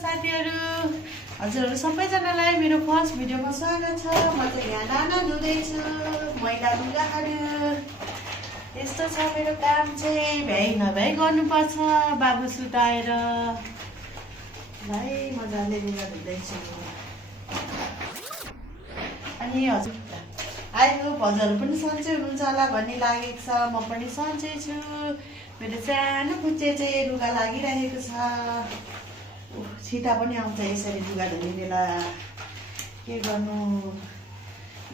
साथीहरु हजुरहरु सबैजनालाई मेरो फर्स्ट भिडियोमा स्वागत छ। म चाहिँ यहाँ दाना धुदैछु मैला लुगाहरु। यस्तो छ मेरो काम चाहिँ भ्याइ नभ्याइ गर्नुपर्छ। बाबु सुताएर भाइ मजाले लुगा धुदैछु। अनि हजुर आइको भजहरू पनि सन्चै हुनुहुन्छ होला भन्ने लागेको छ। म पनि सन्चै छु। मेरो सानो बुच्चे चाहिँ लुगा लागिरहेको छ। छिटा पनि आउँछ यसरी लुगा धुने बेला। के गर्नु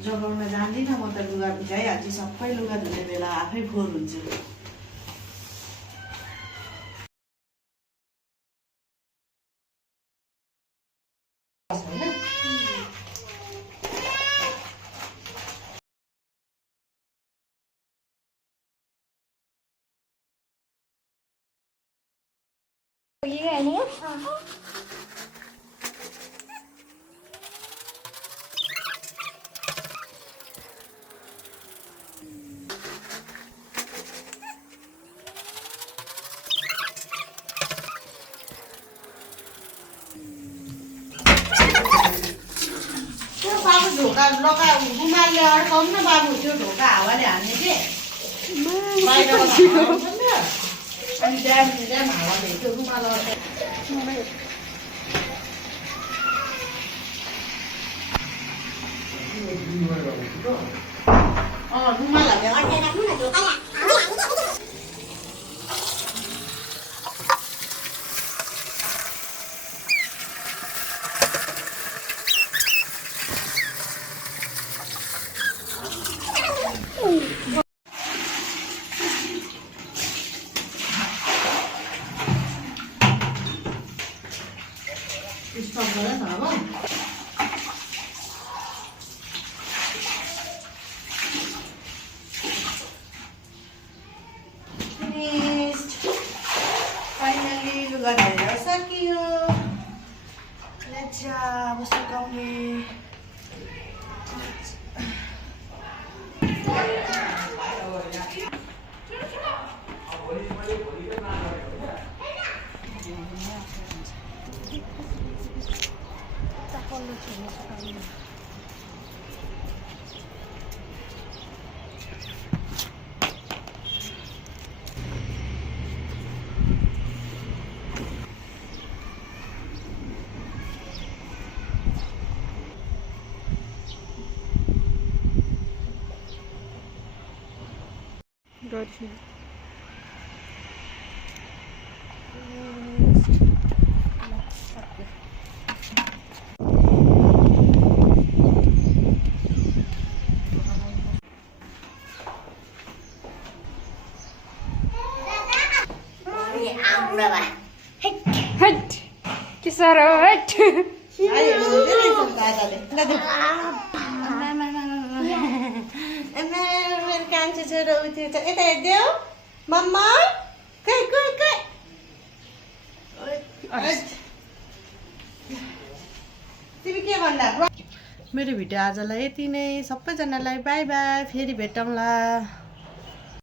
जोगाउन जान्दिनँ म त। लुगा भिजाइहाल्छु सबै लुगा धुने बेला आफै फोहोर हुन्छु। ये है नहीं बाबु ढोका लगा रुमालले अड्काउनु न बाबु। त्यो ढोका हावाले हान्ने के अनि ड्याम हावाले त्यो रुमाल रुमालहरूले अड्काइराख्नु न ढोकाले। स्टप गर न अब। फाइनली लुगा धोएर सकियो। लेट्स अब सुकाउने। Gotcha. Hut! Kisara hut! कान्छो छोरो उठ्यो यता हेर्देऊ मम्मा। खै खै खै तिमी के भन्दा। मेरो भिडियो आजलाई यति नै। सबैजनालाई बाई बाई। फेरि भेटौँला।